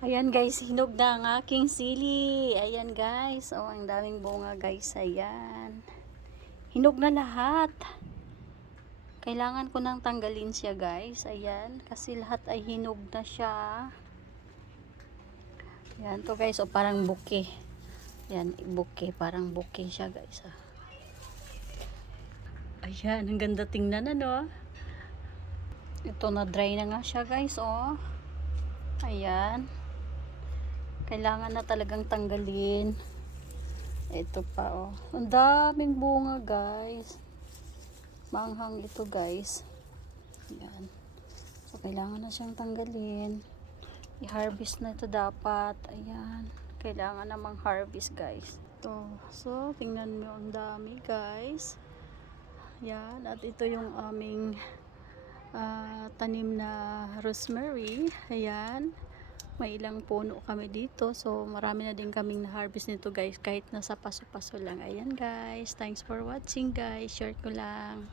Ayan guys, hinog na ang aking sili. Ayan guys, oh ang daming bunga guys. Ayan. Hinog na lahat. Kailangan ko nang tanggalin siya guys. Ayan, kasi lahat ay hinog na siya. Ayan to guys, oh parang bouquet. Ayan, bouquet, parang bouquet siya guys. Ah. Ayan, ang ganda tingnan ano. Ito na dry na nga siya guys, oh. Ayan. Kailangan na talagang tanggalin. Ito pa oh. Ang daming bunga guys. Manghang ito guys. Ayan. So kailangan na siyang tanggalin. I-harvest na ito dapat. Ayan. Kailangan namang harvest guys. Ito. So tingnan mo ang dami guys. Ayan. At ito yung aming tanim na rosemary. Ayan. May ilang puno kami dito. So, marami na din kaming na-harvest nito guys. Kahit nasa paso-paso lang. Ayan guys. Thanks for watching guys. Share ko lang.